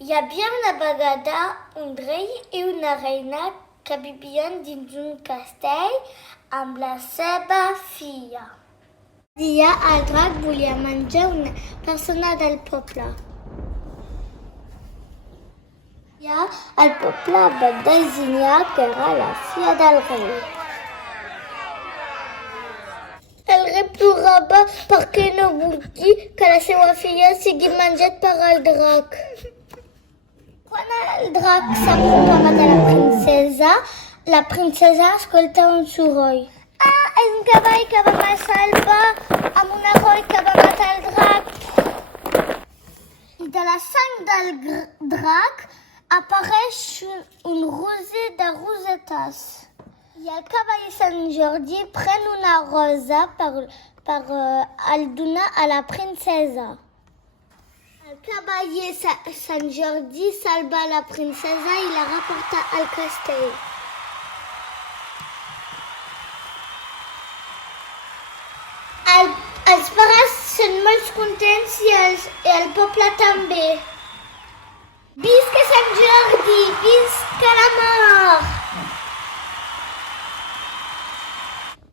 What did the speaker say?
Hi havia una vegada un rei i una reina que vivien dins un castell amb la seva filla. Un dia el drac volia menjar una persona del poble. Ja el poble va designar que era la filla del rei. El rei plorava perquè no volia que la seva filla sigui menjat per al drac. Quan el drac s'apropava de la princesa escolta un soroll. Ah, és un cavall que va me salvar amb un heroi que va matar el drac. I de la sang del drac apareix un roser de rosetes. I el cavaller Sant Jordi pren una rosa per el donar a la princesa. El cavaller Sant Jordi salva la princesa i la reporta al castell. Els pares són molt contents i el poble també. Visca Sant Jordi! Visca la mar!